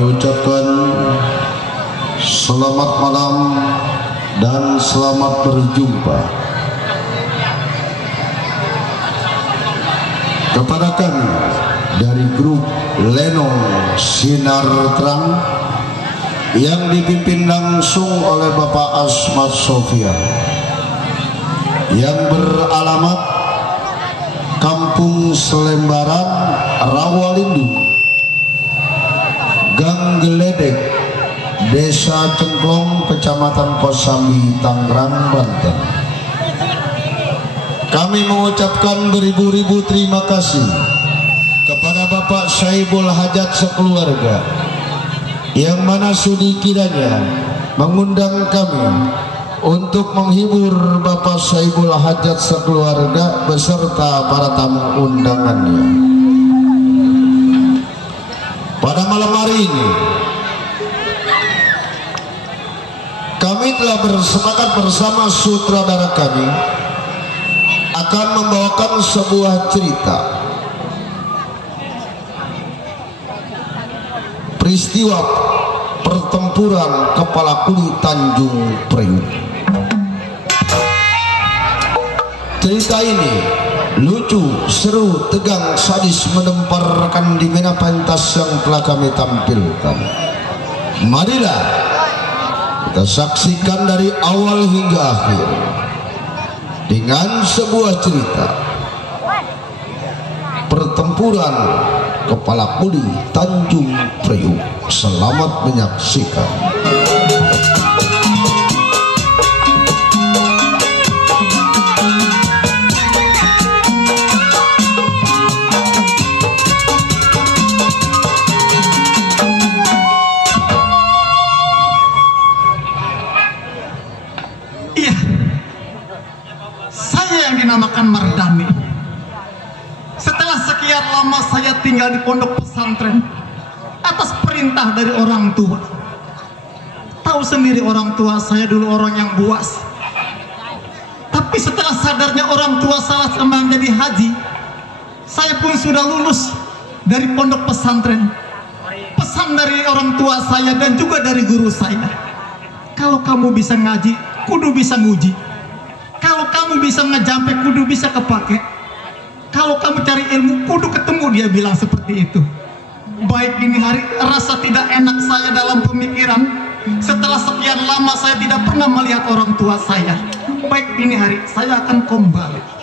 kami ucapkan selamat malam dan selamat berjumpa kepada kami dari grup Lenong Sinar Terang yang dipimpin langsung oleh Bapak Asmat Sofian yang beralamat Kampung Selembaran, Rawalindu, Gang Geledek, Desa Cengklong, Kecamatan Kosambi, Tangerang, Banten. Kami mengucapkan beribu-ribu terima kasih kepada Bapak Saibul Hajat sekeluarga yang mana sudi kiranya mengundang kami untuk menghibur Bapak Saibul Hajat sekeluarga beserta para tamu undangannya. Pada malam hari ini kami telah bersepakat bersama sutradara kami akan membawakan sebuah cerita peristiwa pertempuran Kepala Kuli Tanjung Priok. Cerita ini lucu, seru, tegang, sadis, menemparkan di mana pentas yang telah kami tampilkan. Marilah kita saksikan dari awal hingga akhir dengan sebuah cerita pertempuran Kepala Kuli Tanjung Priok. Selamat menyaksikan. Iya, saya yang dinamakan Mardani. Setelah sekian lama saya tinggal di pondok pesantren atas perintah dari orang tua. Tahu sendiri orang tua saya dulu orang yang buas. Tapi setelah sadarnya orang tua saya sembang jadi haji, saya pun sudah lulus dari pondok pesantren. Pesan dari orang tua saya dan juga dari guru saya, kalau kamu bisa ngaji, kudu bisa nguji. Kalau kamu bisa ngejampe, kudu bisa kepake. Kalau kamu cari ilmu, kudu ketemu, dia bilang seperti itu. Baik ini hari, rasa tidak enak saya dalam pemikiran. Setelah sekian lama saya tidak pernah melihat orang tua saya. Baik ini hari, saya akan kembali.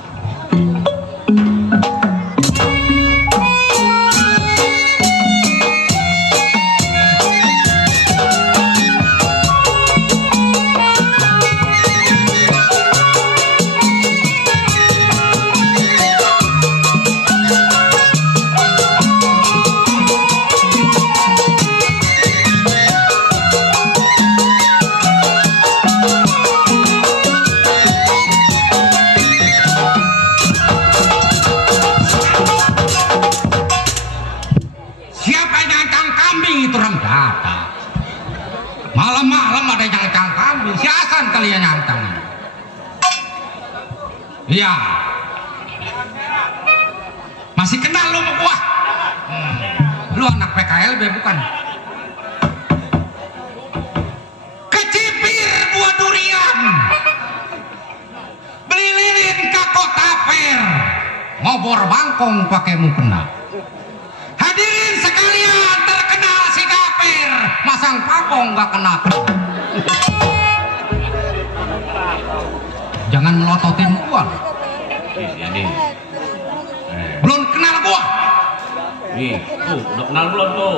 Malam-malam ada nyangkang kambing, siasan kalian nyangkang. Iya. Masih kenal lu sama gua? Lu anak PKLB bukan? Kecipir buah durian, beli lilin kakok taper, ngobor bangkong pakai mukena. Hadirin sekalian, terkenal si Daper, masang pakong gak kena. Jangan melototin gua. Belum kenal gua. Nih, tuh, udah kenal belum tuh?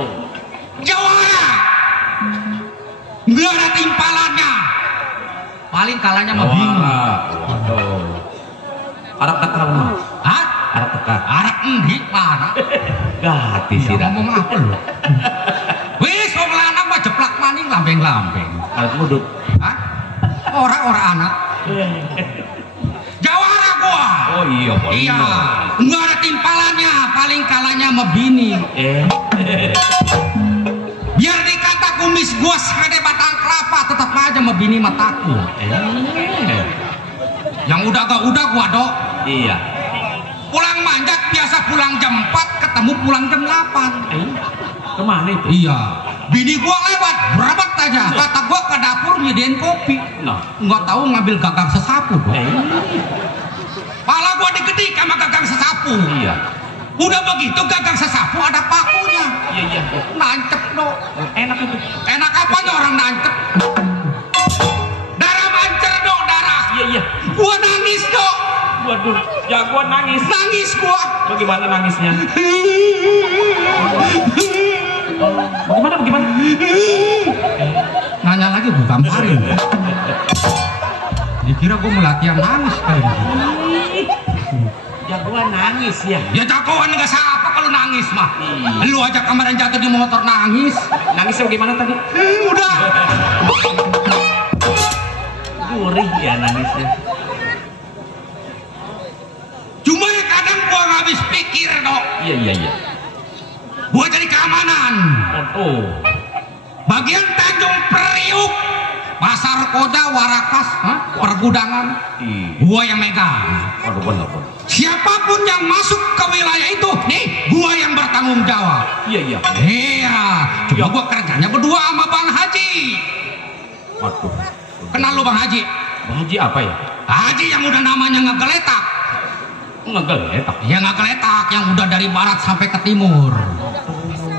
Jawara, nggak ada timpalannya. Paling kalahnya mah bingung. Waduh. Arak tekar mah. Hah? Arak tekar. Arak enggak mana? Gati sih dah. Ngomong apa lu? Wis wong lanang mah jeplak maning lambeng-lambeng. Arak muduk. Hah? Ora anak. Jawara gua. Oh iya, Iya, nggak ada timpalannya. Paling kalahnya sama bini. Biar dikata kumis gua segede batang kelapa, tetap aja sama bini mataku. Yang udah gak udah gua dok. Iya. Pulang manjat biasa pulang jam 4, ketemu pulang jam 8. Kemana itu? Iya. Bini gua lewat, berat aja. Kata gua ke dapur nyediain kopi. Nah, Nggak tahu ngambil gagang sesapu. Pala gua digedik sama gagang sesapu. iya. Udah begitu gagang sesapu ada pakunya. Iya. Nancep dong. Enak itu. Enak apanya orang nancep? Darah mancer dong, darah. Iya. Gua nangis dong. Waduh, jagoan nangis. Nangis gua. Bagaimana nangisnya? Bagaimana? Nanya lagi gua gamparin. Dikira gua mau latihan nangis kali ini. Jagoan nangis ya. Ya jagoan nggak siapa kalau nangis mah. Lu aja kemarin jatuh di motor nangis. Nangisnya bagaimana tadi? Udah. Gurih ya nangisnya. Cuma ya kadang gua nggak habis pikir dok. Iya. Gua jadi keamanan. Oh. Bagian Tanjung Priuk, Pasar Koja, Warakas, pergudangan. Gua yang megang. Waduh, benar. Siapapun yang masuk ke wilayah itu, nih gua yang bertanggung jawab. Iya. Iya, cuma gua kerjanya berdua sama Bang Haji. Waduh. Kenal lu Bang Haji? Bang Haji apa ya? Haji yang udah namanya ngegeletak. Ngegeletak. Ya ngegeletak, yang udah dari barat sampai ke timur.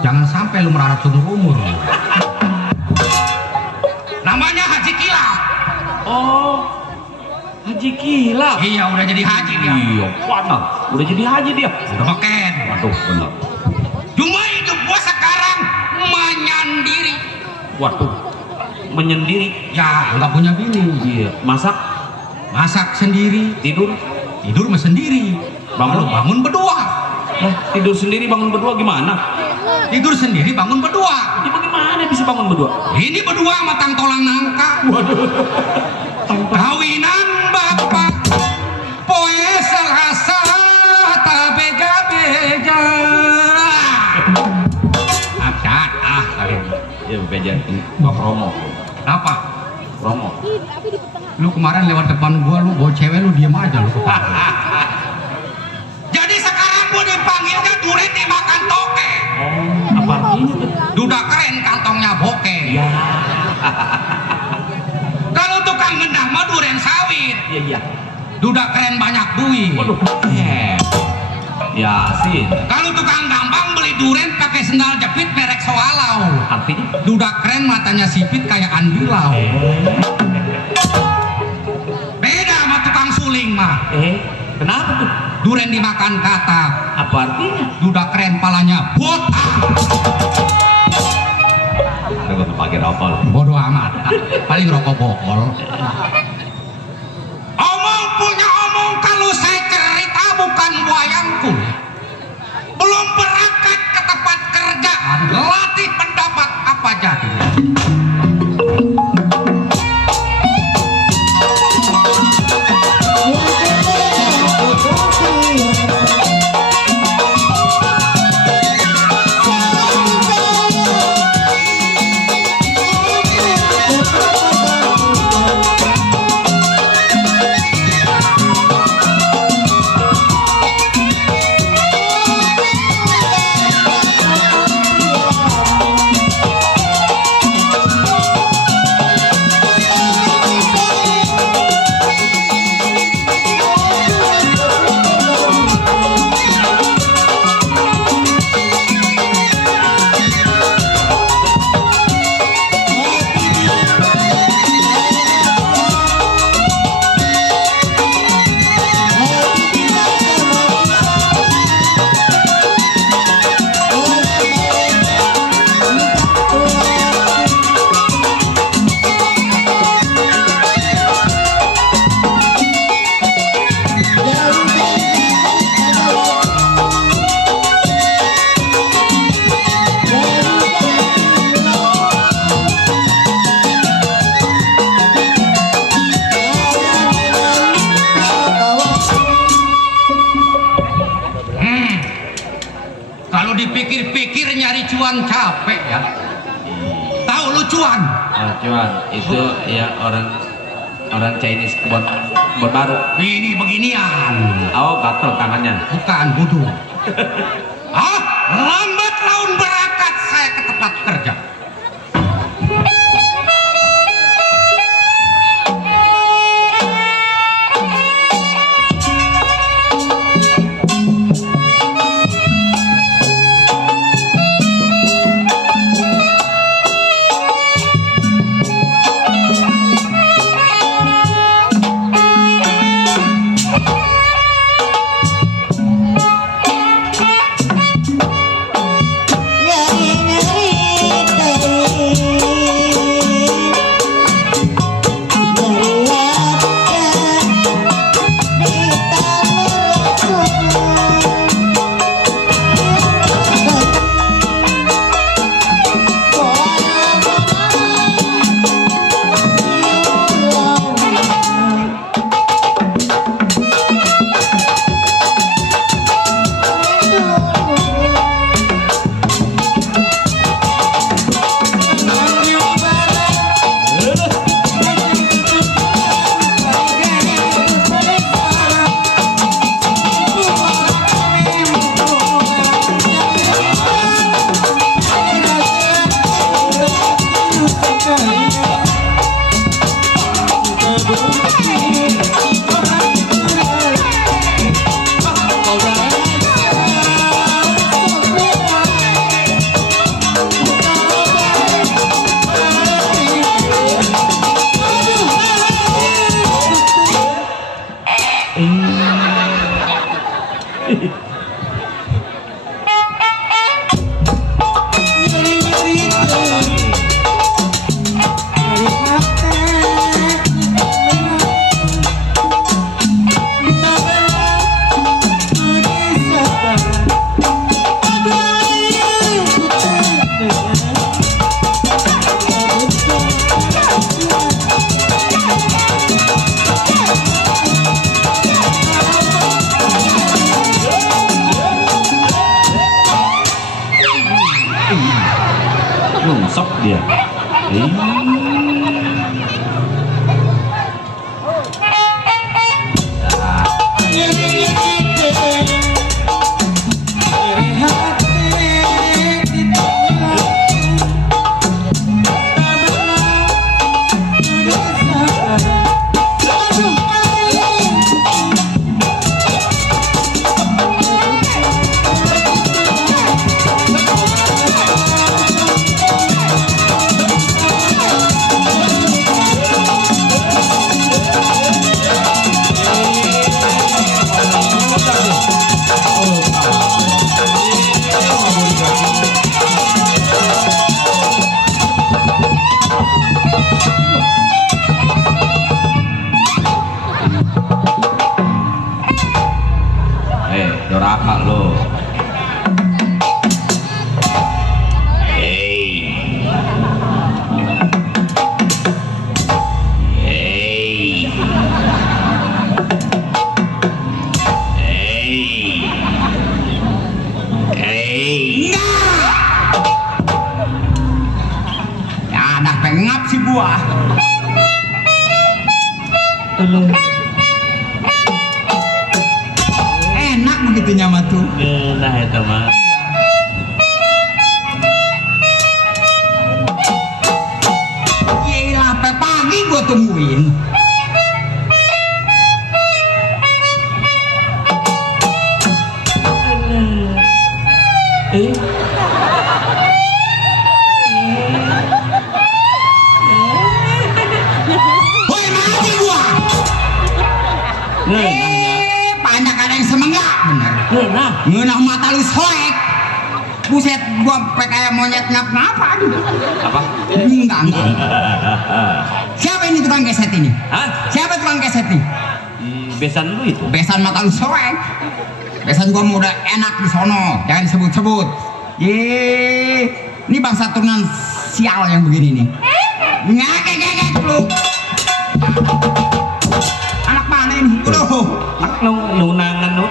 Jangan sampai lu merarat seumur umur. Namanya Haji Kilap. Oh. Haji Kilap. Iya, udah jadi haji dia. Iya, benar. Udah jadi haji dia. Udah beken. Waduh, benar. Cuma hidup gua sekarang menyendiri. Waduh. Menyendiri. Ya, nggak punya bini. Iya. Masak sendiri. Tidur Mah sendiri. Bangun berdua. Nah, tidur sendiri bangun berdua gimana? Tidur sendiri bangun berdua. Ya bagaimana bisa bangun berdua? Ini berdua sama tangtolang nangka. Waduh. Kawinan bapak poe selasa tak beja-beja. Abdat kalian. Ya beja Bang Romo. Apa? Romo. Lu kemarin lewat depan gua, lu bawa cewek, lu diem aja lu. Jadi sekarang gua dipanggilnya duren dimakan toke. Oh, apa artinya tuh? Duda keren kantongnya bokeh. Ya. Kalau tukang gendang mah duren sawit. Iya. Duda keren banyak duit. Waduh. Yasin. Kalau tukang gampang beli duren pakai sendal jepit merek Soalau. Artinya? Duda keren matanya sipit kayak Andilau. Beda sama tukang suling mah. Kenapa tuh? Duren dimakan kata. Apa artinya? Duda keren palanya botak. Tunggu pakai rokok. Bodoh amat. Paling rokok bokol. Omong punya omong, kalau saya cerita bukan wayangku. Belum berangkat ke tempat kerjaan, latih pendapat apa jadi. Dipikir-pikir nyari cuan capek ya. Tahu lu cuan? Cuan itu ya orang Chinese kebun baru. Ini beginian. Oh, gatel tangannya. Bukan bodoh. Lambat laun berangkat saya ke tempat kerja. Nungsok dia. Doraka lo. Ada pengap si gua. Enak begitu nyama tuh. Nah itu mah. Yelah, sampai pagi gua tungguin. Woi, mati gua. Banyak ada yang semenggak bener. Ngeunah mata lu soek. Buset, gua kayak monyet ngapa aduh. Apa? Enggak. Siapa ini tukang keset ini? Hah? Siapa tukang keset ini? Besan lu itu? Besan mata lu soek. Besan gua udah enak di sono, jangan disebut-sebut. Ini bangsa turunan sial yang begini nih. Ngekek lu. Anak mana ini? Udah. Nunangan lu.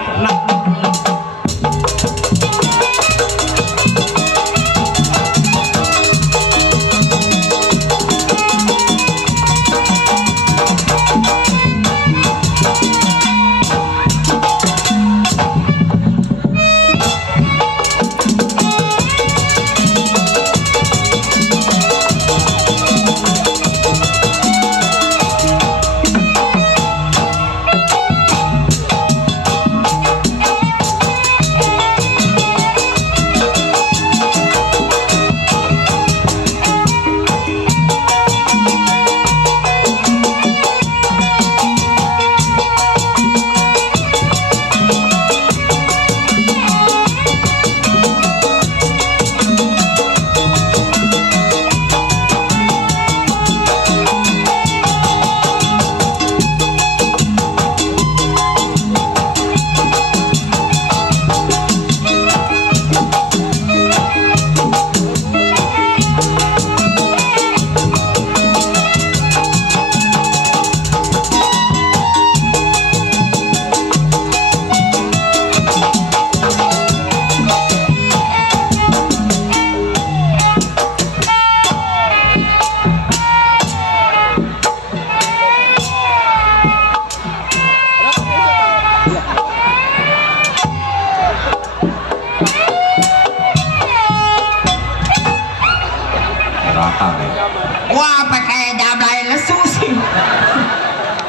Wah, pakai jablay lesu sih.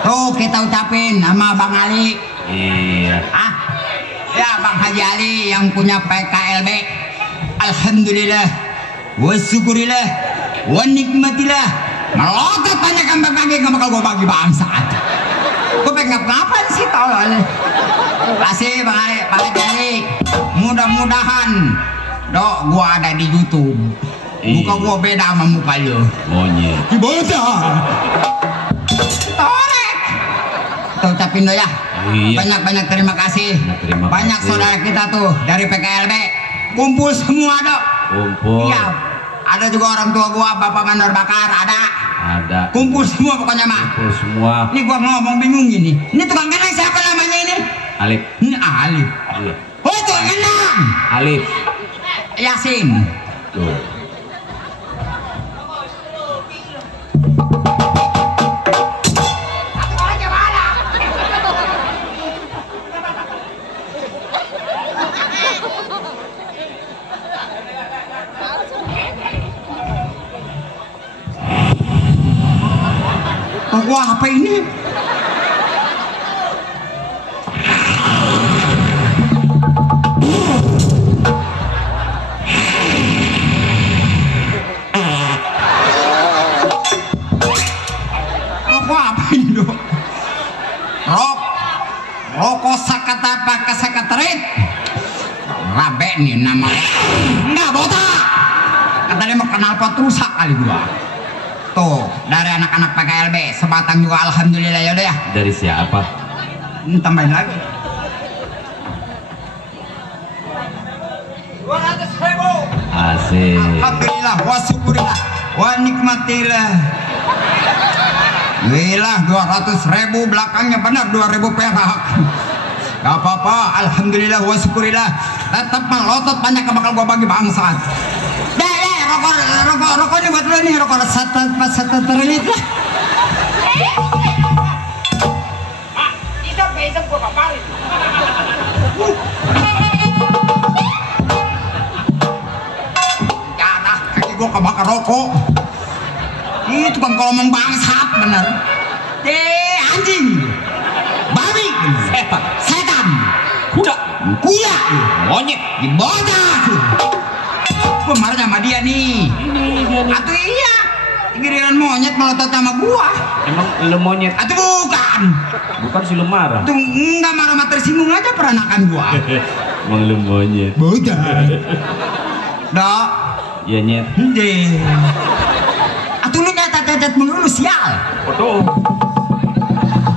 Tuh kita ucapin nama Bang Ali. Iya. Ya Bang Haji Ali yang punya PKLB. Alhamdulillah, wa syukurillah, wa nikmatillah. Melotot banyak yang berbagi nggak bakal gue bagi bangsat. Gue pengen ngapain sih tolol. Kasih Bang Ali, Pak Haji. Dok, gua ada di YouTube. Muka gua beda sama muka lu. Monyet. Bocah. Torek. Tuh ucapin do ya. Iya. Banyak-banyak terima kasih. Terima Banyak kasih. saudara kita tuh dari PKLB. Kumpul semua, Dok. Kumpul. Iya. Ada juga orang tua gua, Bapak Mandor Bakar, ada. Ada. Kumpul semua pokoknya mah. Kumpul semua. Ini gua ngomong bingung ini. Ini tukang kenang siapa namanya ini? Alif. Ini Alif. Iya. Oh, tukang kenang. Alif. Yasin. Tuh. Oh, gua apa ini? Rokok sakata pakai sakatarit rabe nih nama enggak botak kata dia mau kenal pot rusak kali gua tuh dari anak-anak PKLB sebatang juga alhamdulillah ya udah ya. Dari siapa? Tambahin lagi 200.000. Asik. Alhamdulillah wa syukurillah wa nikmatillah. Wilah 200.000 belakangnya benar 2.000 perak. Gak apa-apa, alhamdulillah wa syukurillah. Tetap melotot banyak yang bakal gua bagi bangsat. Deh, rokok ini buat lu nih, rokok satu terlit lah. Mak, isep gua kaparin. Jangan, kaki gua kebakar rokok. Itu kan kalau ngomong bangsat bener. Anjing, babi, setan, kuda, monyet, bocah. Gua marah sama dia nih. Atuh iya, giliran monyet melotot sama gua. Emang lu monyet? Atuh bukan. Bukan si lu marah. Tuh enggak marah tersinggung aja peranakan gua. Emang lu monyet. Bocah. Dok. Ya nyet. Deh. Atuh lu nyatat-nyatat melulu sial. Waduh.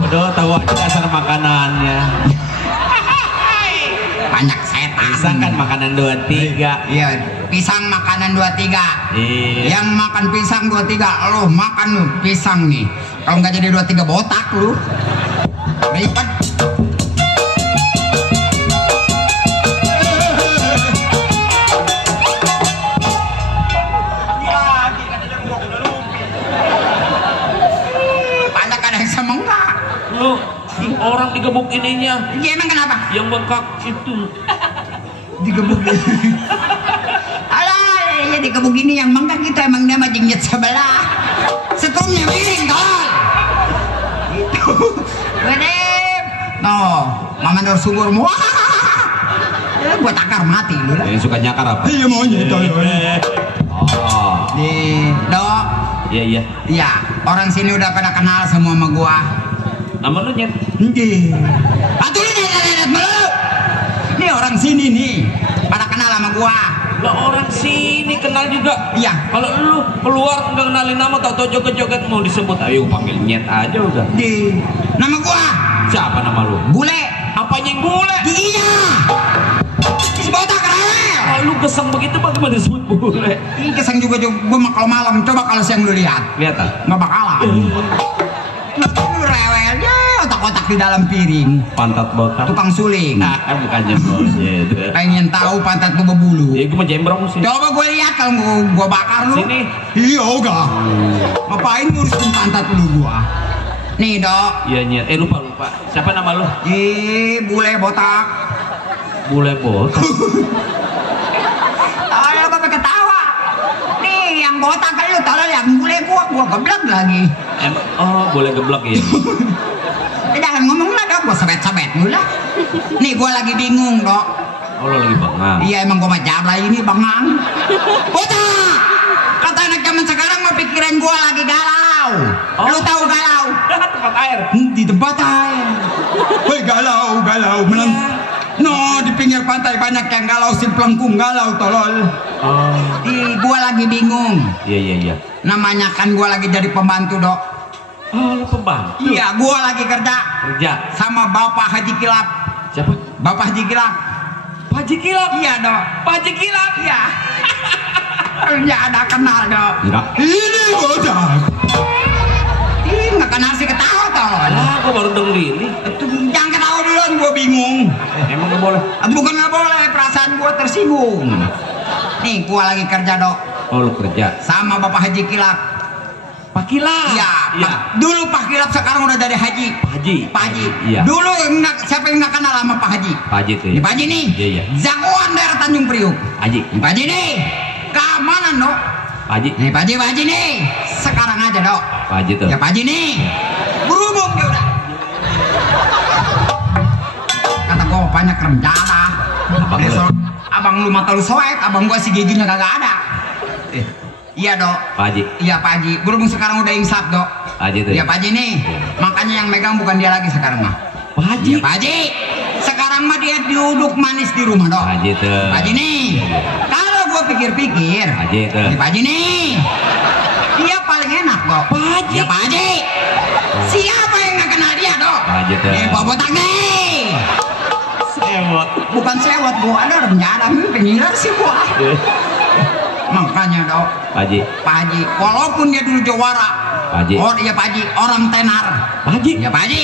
Waduh, tahu aja dasar makanannya. Banyak setan. Pisang kan makanan 2-3. Iya, pisang makanan 2-3. Iya. Yang makan pisang 2-3, lu makan lu pisang nih. Kalau nggak jadi 2-3 botak lu. Ribet. Lu orang digebuk ininya. Iya emang kenapa? Yang bengkak itu. Digebuk. Alah, ya digebuk ini yang bengkak itu emang dia mah jingjit sebelah. Setumnya miring tol. Itu. Wedep. Noh, Mama Nur subur mu. Ya gua takar mati lu lah. Yang suka nyakar apa? Iya monyet itu. Oh. Nih, Dok. Iya. Iya, orang sini udah pada kenal semua sama gua. Nama lu nyet? Nggih. Atuh lu nyet melu. Nih orang sini nih pada kenal sama gua. Lah orang sini kenal juga. Iya. Kalau lu keluar nggak kenalin nama, tau joget-joget mau disebut, ayo panggil nyet aja udah. Di nama gua. Siapa nama lu? Bule. Apanya yang bule? Giginya. Si botak rewel. Kalau lu gesang begitu bagaimana disebut bule? Ih kesang juga gua mah kalau malam. Coba kalau siang lu lihat. Lihat ah. Nggak bakalan. Lu rewel ya otak-otak di dalam piring. Pantat botak. Tukang suling. Nah, bukannya monyet. Pengen tahu pantat lu berbulu. Ya gue mah jembrong sih. Coba gue lihat kalau gua bakar lu. Sini. Iya enggak. Ngapain ngurusin pantat lu gua? Nih, Dok. Iya nyet. Lupa. Siapa nama lu? Bule botak. Bule botak. Tahu apa ketawa? Nih, yang botak kan lu tahu yang bule gua geblek lagi. Boleh geblek ya. Jangan ngomong lah, Dok. Gua sebet-sebet lu lah. Nih, gua lagi bingung, Dok. Oh, lo lagi bangang. Iya, emang gua mah jabla ini bangang. Botak. Kata anak zaman sekarang mah pikiran gua lagi galau. Lu tahu galau? Tempat air. Di tempat air. Woi galau menang. No, di pinggir pantai banyak yang galau, si pelengkung galau tolol. Oh. Gua lagi bingung. Iya. Namanya kan gua lagi jadi pembantu, Dok. Oh, lu pembantu. Iya, gua lagi kerja sama Bapak Haji Kilap. Siapa? Bapak Haji Kilap. Pak Haji Kilap. Iya, Dok. Pak Haji Kilap. Iya. Ya ada kenal, Dok. Enggak. Ini bocah. Ih, nggak kenal sih ketawa tolol. Lah, gua baru denger ini. Jangan ketawa duluan, gua bingung. Emang gak boleh? Bukan nggak boleh, perasaan gua tersinggung. Nih, gua lagi kerja, Dok. Oh, lu kerja Sama Bapak Haji Kilap. Pak Kilap. Iya. Dulu Pak Kilap, sekarang udah dari Haji. Pak Haji. Iya. Dulu siapa yang nggak kenal sama Pak Haji? Pak Haji tuh. Ini Pak Haji nih. Iya. Jagoan daerah Tanjung Priuk. Haji. Ini Pak Haji nih. Keamanan, Dok. Pak Haji. Nih Pak Haji nih. Sekarang aja, Dok. Pak Haji tuh. Ya Pak Haji nih. Berhubung dia udah. Kata gua banyak rencana. Abang lu mata lu soek, abang gua si giginya kagak ada. Iya, Dok. Pak Haji. Iya Pak Haji. Berhubung sekarang udah insaf, Dok. Pak Haji tuh. Iya Pak Haji nih. Makanya yang megang bukan dia lagi sekarang mah. Pak Haji. Iya Pak Haji. Sekarang mah dia duduk manis di rumah, Dok. Pak Haji tuh. Pak Haji nih. Kalau gua pikir-pikir, Pak Haji tuh. Pak Haji nih. Dia paling enak, Dok. Pak Haji. Ya Pak Haji. Siapa yang nggak kenal dia, Dok? Pak Haji tuh. Nih, bobotak nih. Sewot. Bukan sewot, gua ada rencana penyiar sih gua. Makanya, Dok. Pak Haji. Pak Haji, walaupun dia dulu juara. Pak Haji. Oh iya Pak Haji, orang tenar. Pak Haji. Ya Pak Haji.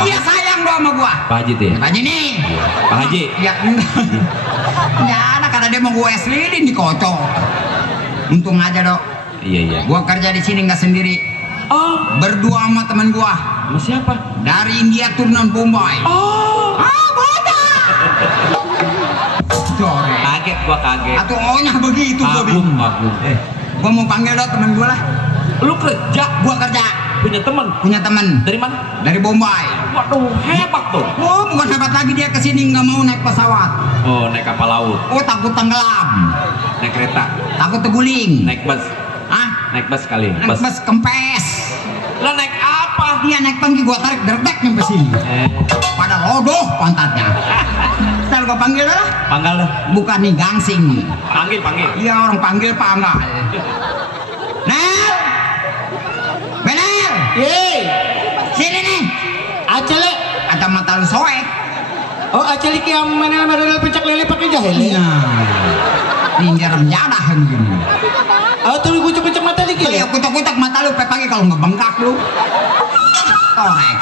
Dia sayang doang sama gua. Pak Haji tuh. Ya, Pak Haji nih. Pak Haji. Ya enggak. Ya ada karena dia mau gue selidin dikocok. Untung aja, Dok. Iya. Gua kerja di sini nggak sendiri. Oh, Berdua sama teman gua. sama siapa? Dari India turunan Bombay. Oh. Bocah. Sore. Kaget gua kaget. Atau ohnya begitu gua bingung. Kagum. Gua mau panggil, Dok, teman gua lah. Lu kerja Gua kerja punya teman punya teman dari mana? dari Bombay. Waduh, hebat tuh. Oh, bukan hebat lagi, dia kesini nggak mau naik pesawat. Oh, naik kapal laut, Oh, takut tenggelam, naik kereta, takut terguling. naik bus. Ah, Naik bus kali. naik bus kempes. Lah naik apa? Dia naik panggi, gua tarik derdek nyampe sini. Pada lodoh pantatnya. Ntar gua panggil lah. Panggal dah. Bukan nih gangsing. Panggil. Iya, orang panggil panggal. Nel, Benel, Yeay, sini nih. acele. Kata mata lu soek. Oh, acele ki yang mana merel pencak lele pakai jahil ya? Nah, ini dia remjadah kan gini. Oh, tuh kucuk-kucuk mata dikit Ya ya? kutak-kutak mata lu pagi kalau nggak bengkak lu. Torek.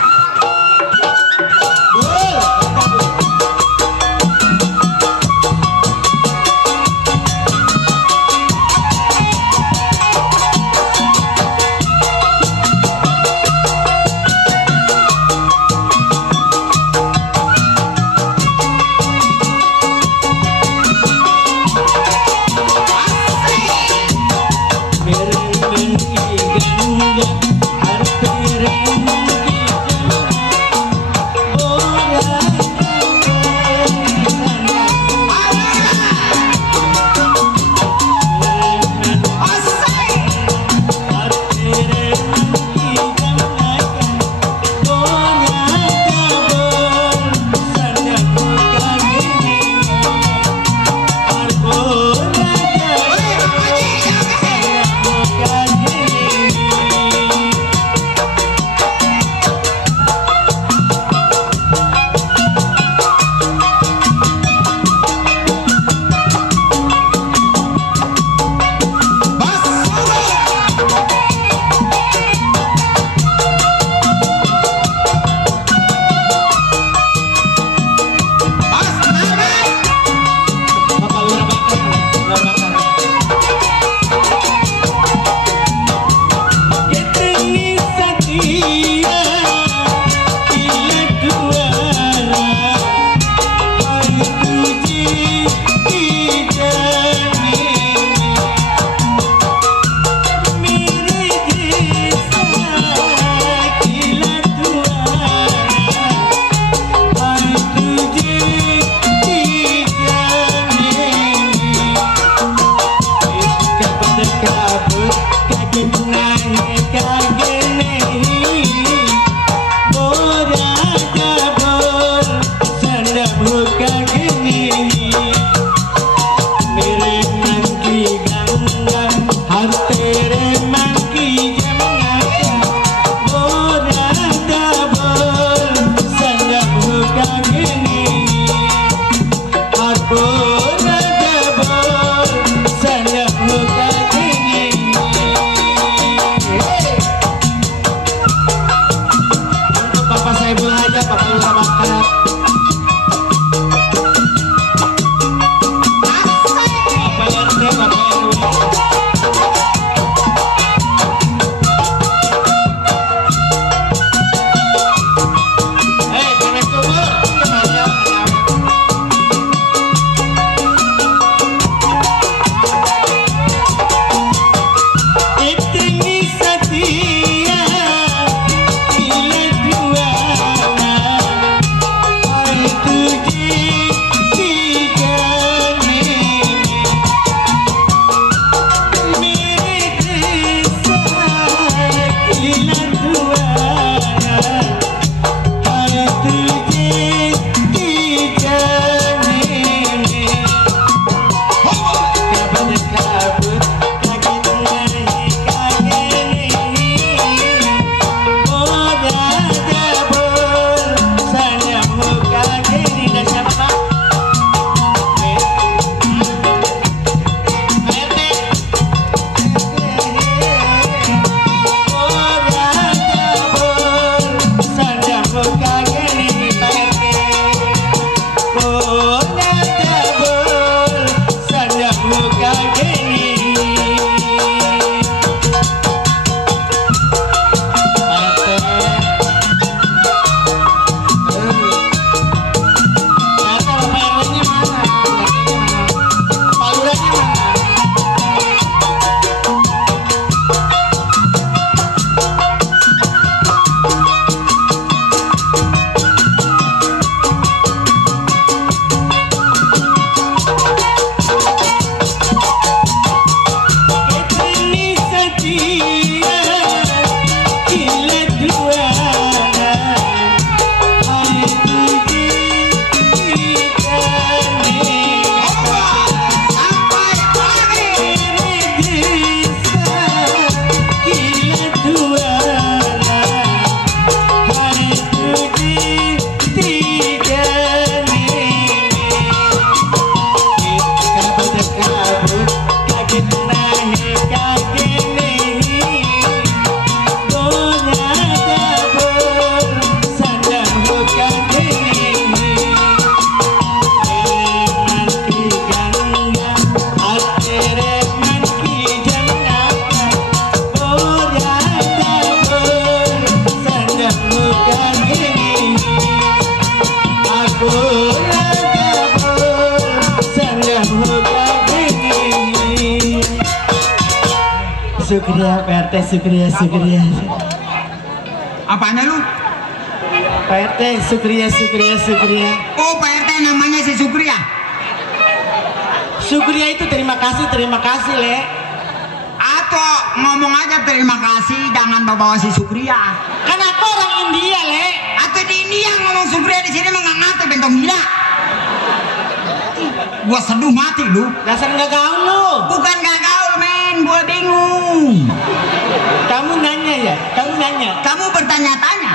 Sukria, Pak RT, Sukria. Apanya lu? Pak RT, Sukria. Oh, Pak RT namanya si Sukria. Sukria itu terima kasih, Le. Atau ngomong aja terima kasih, jangan bawa si Sukria. Kan aku orang India, Le. Atau di India ngomong Sukria, di sini mah nggak ngerti, bentong gila. Gua seduh mati lu. Dasar nggak gaul lu. Bukan gak gaul, men, gua bingung. Kamu nanya ya? Kamu bertanya-tanya.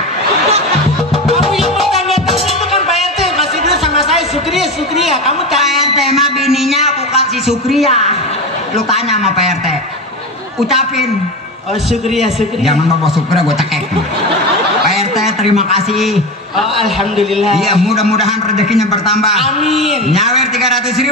Kamu yang bertanya-tanya itu kan Pak RT. Kasih dulu sama saya Sukria. Kamu Pak RT mah bininya bukan si Sukria. Lu tanya sama Pak RT. Ucapin. Oh, Sukria. Jangan bawa Sukria, gua cekek. Pak RT terima kasih. Oh, alhamdulillah. Iya, mudah-mudahan rezekinya bertambah. Amin. Nyawer 300.000.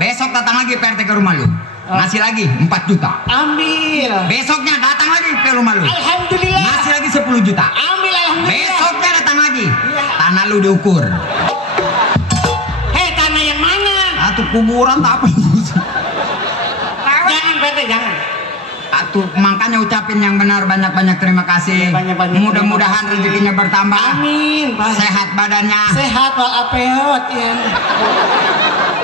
Besok datang lagi Pak RT ke rumah lu. Ngasih lagi 4 juta. Ambil. Besoknya datang lagi ke rumah lu. Alhamdulillah. Ngasih lagi 10 juta. Ambil, alhamdulillah. Besoknya datang lagi. Iya. Tanah lu diukur. Hei, tanah yang mana? Atuh kuburan tak apa. Jangan, Pak RT, jangan. Atuh makanya ucapin yang benar, banyak-banyak terima kasih. Banyak-banyak Mudah-mudahan terima kasih. rezekinya bertambah. Amin, Pak. Sehat badannya. Sehat walafiat ya.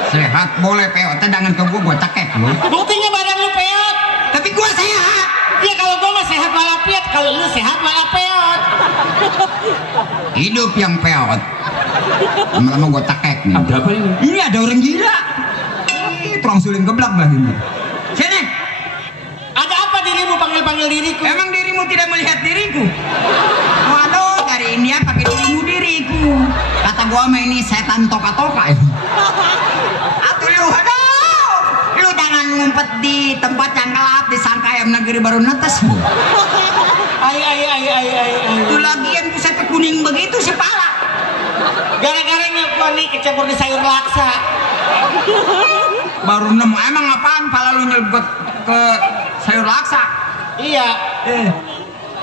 Sehat boleh peot, jangan ke gua cekek lu. Buktinya badan lu peot. Tapi gua sehat. Ya kalau gua mah sehat walafiat, kalau lu sehat walafiat. Hidup yang peot. Lama-lama gua cekek nih. Ada apa ini? Ini ada orang gila. Ih, tukang suling geblak lagi nih. Sini. Ada apa dirimu panggil diriku? Emang dirimu tidak melihat diriku? Waduh, dari India pakai diriku. Kata gua mah ini setan toka-toka ya. Atuh lu, aduh. Lu jangan ngumpet di tempat yang gelap, disangka ayam negeri baru netes. Ay. Itu lagian buset kuning begitu si pala. Gara-gara gua nih kecebur di sayur laksa. Baru nemu, emang apaan pala lu nyelbet ke sayur laksa? Iya.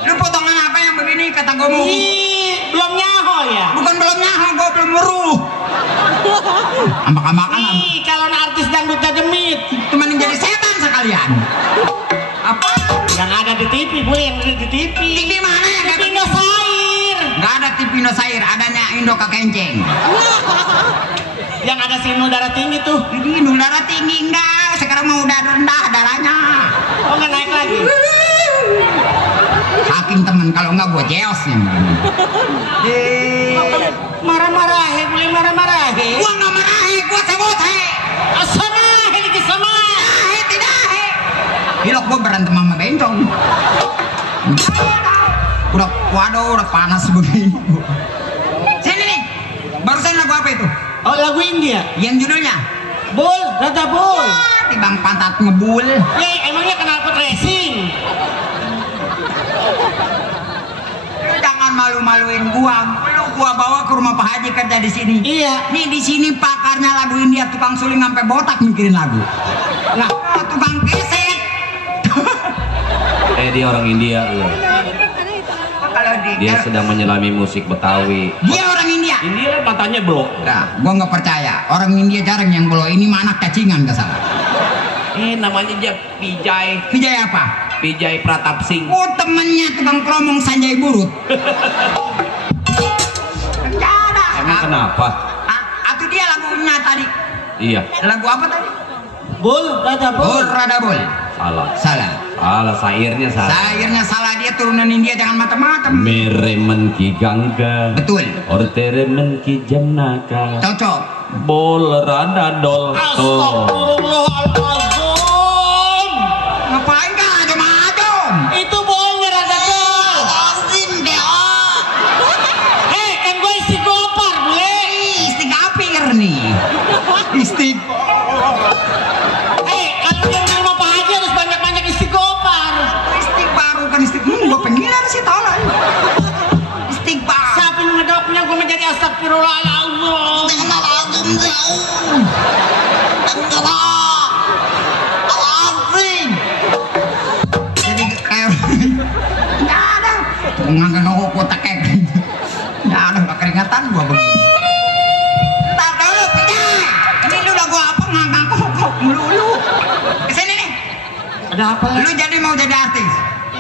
Lu potongan apa yang begini kata gua mau? Ih, belum nyaho ya? Bukan belum nyaho, gua belum meruh. Ambak-ambakan. Ih, kalau artis dangdutnya demit. Temenin jadi setan sekalian. Apa? Yang ada di TV, boleh yang ada di TV. TV mana yang TV Indosiar. Nggak ada TV Indosiar, adanya Indo Kekenceng. Yang ada si Inul darah tinggi tuh. Ini Inul darah tinggi enggak, sekarang mau udah rendah darahnya. Oh, nggak naik lagi. Saking temen, kalau enggak gua jeos nih. Marah-marah, boleh marah-marah. Gua nggak marah, gua sebut Sama, ini sama. tidak. Hilok gua berantem sama bencong. Udah panas begini. Sini nih, barusan lagu apa itu? Oh, lagu India. Yang judulnya Bul, Rada Bul. Tibang pantat ngebul. Emangnya kenapa racing? Jangan malu-maluin gua. Lu gua bawa ke rumah Pak Haji kerja di sini. Iya. Nih di sini pakarnya lagu India, tukang suling sampai botak mikirin lagu. Nah, tukang keset. Dia orang India. Kalau Dia sedang menyelami musik Betawi. dia orang India. India matanya blok. Nah, gua nggak percaya. Orang India jarang yang belok. Ini mah anak cacingan nggak salah. Namanya dia Vijay Vijay apa? Pratap Singh. Oh, temennya tukang kromong Sanjay Burut. Emang kenapa? Atau dia lagunya tadi? Iya. Lagu apa tadi? Bul, Rada Bul. Bul Rada Bul. Salah. Sairnya salah. Sairnya salah, dia turunan India, jangan macam-macam. Meremen ki gangga. Betul. Orteremen ki jamnaka. Cocok. Bol rada dol. Astagfirullahaladzim. Ngapain kah adem-adem? Itu bolnya Rada Dol. Lazim deh. Hei, kan gue istighfar, boleh? Istighfar nih. Istighfar. Hei, kalau dia di rumah Pak Haji harus banyak-banyak istighfar. Istighfar bukan istighfar. Gua pengiler sih tolong. Istighfar. Samping ngedopnya gue menjadi astagfirullahaladzim. Lazim jauh. Lazim. Jadi kayak nggak ada. Ngangkat nongol kotak kayak gitu. Nggak ada, udah keringatan gua begini. Ntar dulu, Pija. Ini lu udah gua apa ngangkat kok melulu. Kesini nih. Ada Ada apa? Lu jadi mau jadi artis?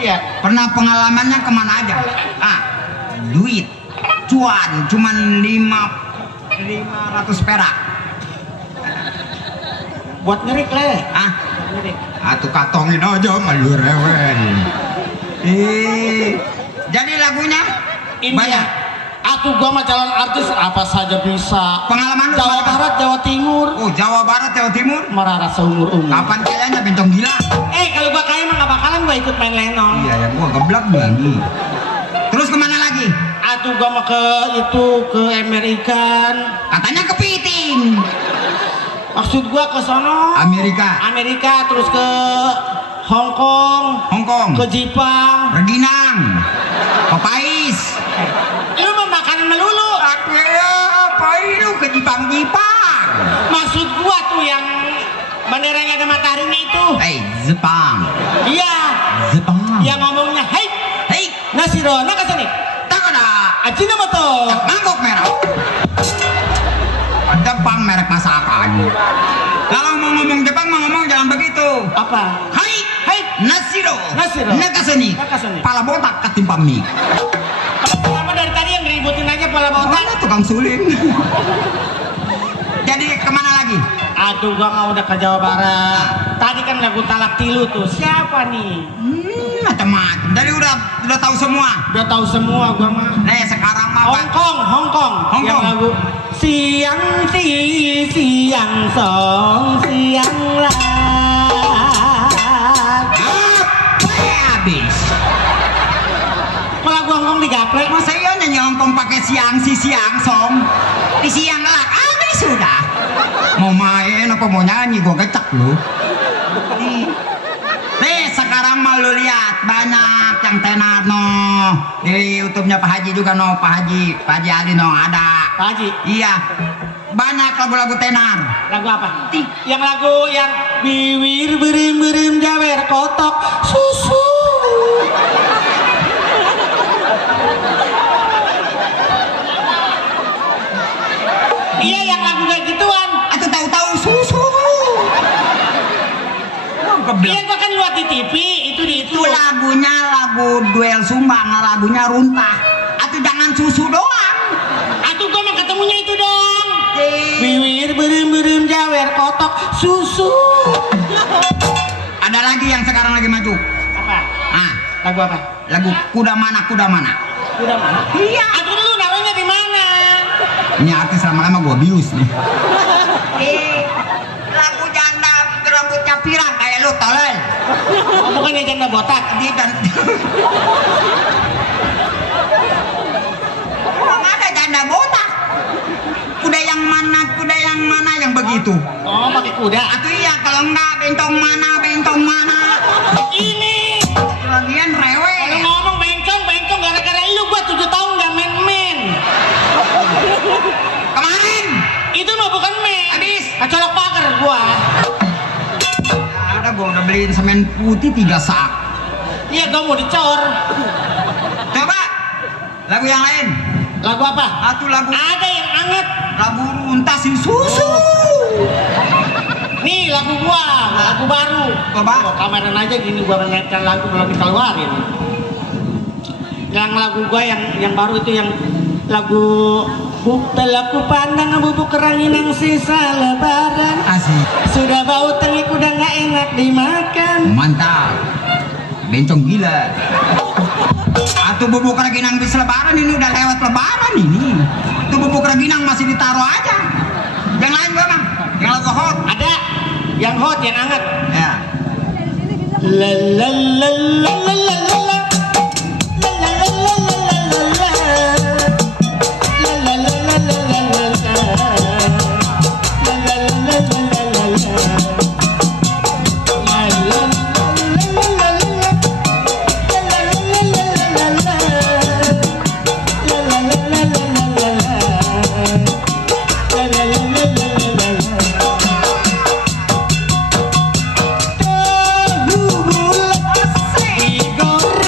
Iya. Pernah pengalamannya kemana aja? Duit, cuan, cuman 500 perak. Buat ngerik le. Ngerik. Atuh katongin aja malu rewen. Jadi lagunya Ini banyak. Aku gua mah calon artis apa saja bisa. Pengalaman lu Jawa apa? Barat, Jawa Timur, Oh, Jawa Barat, Jawa Timur. merara seumur-umur. Kapan kayaknya bintang gila? Kalau gua kaya mah gak bakalan gua ikut main lenong. Iya ya, gua geblak lagi. Terus kemana lagi? Atuh gua mah ke Amerika. Katanya kepiting. Maksud gua ke sono. Amerika, terus ke Hong Kong, ke Jepang, Reginang, ke Pais. lu mah makanan melulu. Aku ya, apa itu ke Jepang? Maksud gua tuh yang banderanya ada mataharinya itu. Jepang. Iya. Jepang. Yang ngomongnya, hei, Nasiro, nakasani. Takada. Ajina moto. Mangkok merah. Jepang merek masakan. Kalau mau ngomong Jepang, mau ngomong jangan begitu. Apa? Hai, Nasiro. Nakasani. Pala botak ketimpa mie. Apa dari tadi yang ngeributin aja pala botak? Mana tukang suling. Jadi kemana lagi? Aduh, gua mau udah ke Jawa Barat. Tadi kan lagu Talak Tilu tuh. Siapa nih? Macam-macam. Jadi udah tahu semua. Udah tahu semua gua mah. Nih sekarang mah Hong Kong. Yang lagu siang song siang lah. Habis. Kalau lagu Hong Kong digaplek. Masa iya nyanyi Hong Kong pakai siang song. Di siang lah. Habis sudah. Mau main apa mau nyanyi gua gecek lu. Nih sekarang mau lu lihat banyak yang tenar no di YouTube-nya Pak Haji juga no, Pak Haji Ali no ada. Pak Haji? Iya. Banyak lagu-lagu tenar. Lagu apa? Yang lagu yang biwir berim jawer kotok susu. Iya yang lagu kayak gituan. Atau tahu-tahu susu. Iya gua kan lihat di TV itu Lagunya lagu Duel Sumbang, lagunya Runtah. Atau jangan susu doang. Atau gua mau ketemunya itu dong. Biwir berim jawer kotok susu. Ada lagi yang sekarang lagi maju. Apa? Lagu apa? Lagu kuda mana. Kuda mana? Iya. Aduh lu naruhnya di mana? Ini artis lama-lama gua bius nih. Lagu janda rambutnya pirang kayak lu tolol. Bukannya janda botak. Emang ada janda botak. Kuda yang mana yang begitu? Oh, pakai kuda. Atau iya kalau enggak bentong mana. Ini Lagian rewe. kalau ngomong bencong gara-gara lu gua 7 tahun gak main. Kemarin Itu mah bukan main. habis. Colok pagar gua. Ada gua udah beliin semen putih 3 sak. Iya, gua mau dicor. Coba lagu yang lain. Lagu apa? Atau lagu Ada yang anget. lagu Runtah si susu. Nih lagu gua, lagu baru. Coba. Gua kameran aja gini gua mengaitkan lagu belum dikeluarin. Yang lagu gua yang baru itu yang lagu telah ku pandang bubuk keranginang sisa lebaran. Asik. Sudah bau tengik udah nggak enak dimakan. Mantap. Bencong gila. Atau bubuk raginang bis lebaran ini udah lewat lebaran ini. Itu bubuk raginang masih ditaruh aja. Yang lain gua mah. Yang lagu hot. Ada yang hot, yang anget. Ya. La la la la la la la. Digoreng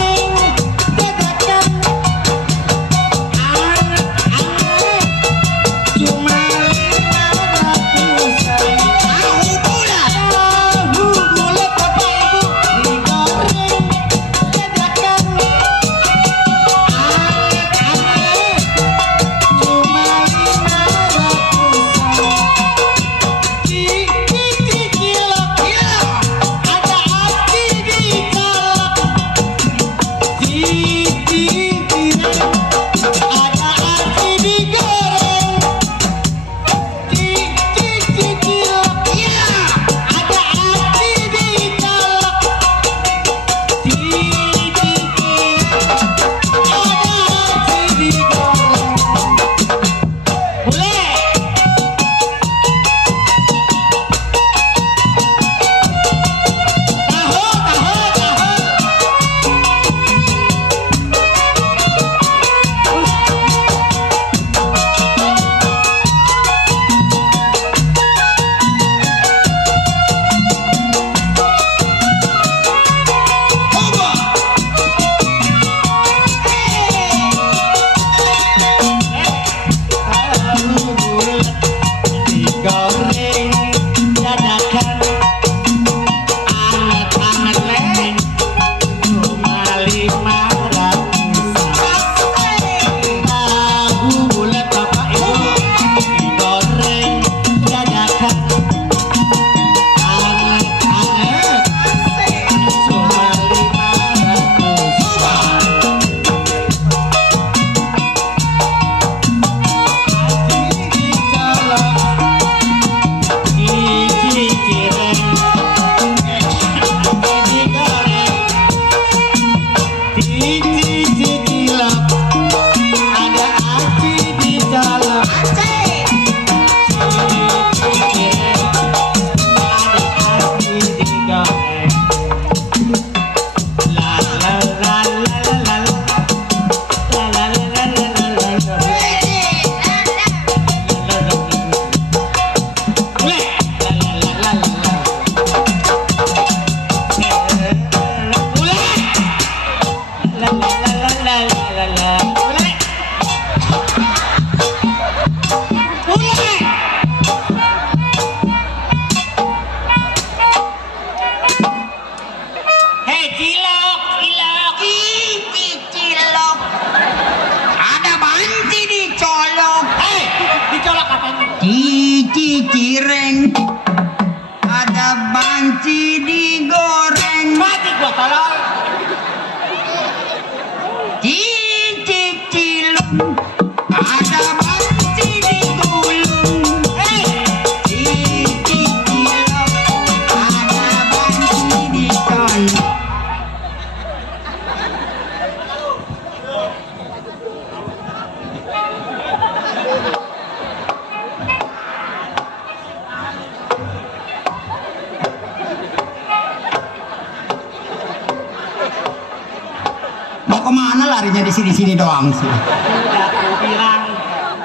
kemana larinya di sini-sini doang sih? Udah aku bilang